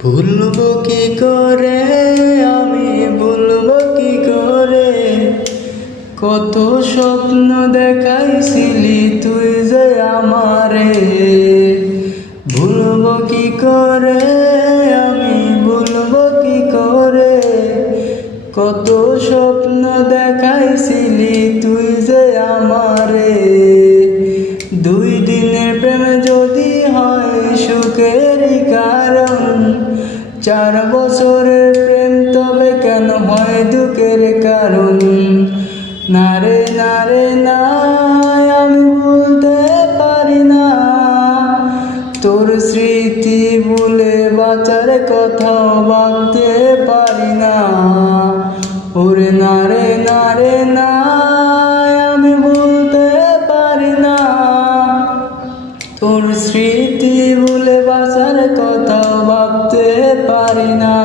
ভুলবো কি করে, আমি ভুলবো কি করে, কত স্বপ্ন দেখাইছিলি তুই যে আমারে। ভুলবো কি করে, আমি ভুলবো কি করে, কত স্বপ্ন দেখাইছিলি তুই যে আমারে। দুই দিনের প্রেম যদি হয় সুখেরই কারণ, 4 বছরের প্রেম তবে কেন হয় দুঃখের কারণ। না রে না রে না, আমি ভুলতে পারি না, তোর স্মৃতি ভুলে বাঁচার কথাও ভাবতে পারি না। ওরে না রে না রে না, আমি ভুলতে পারি না, তোর স্মৃতি ভুলে বাঁচার কথাও ভাবতে পারি না।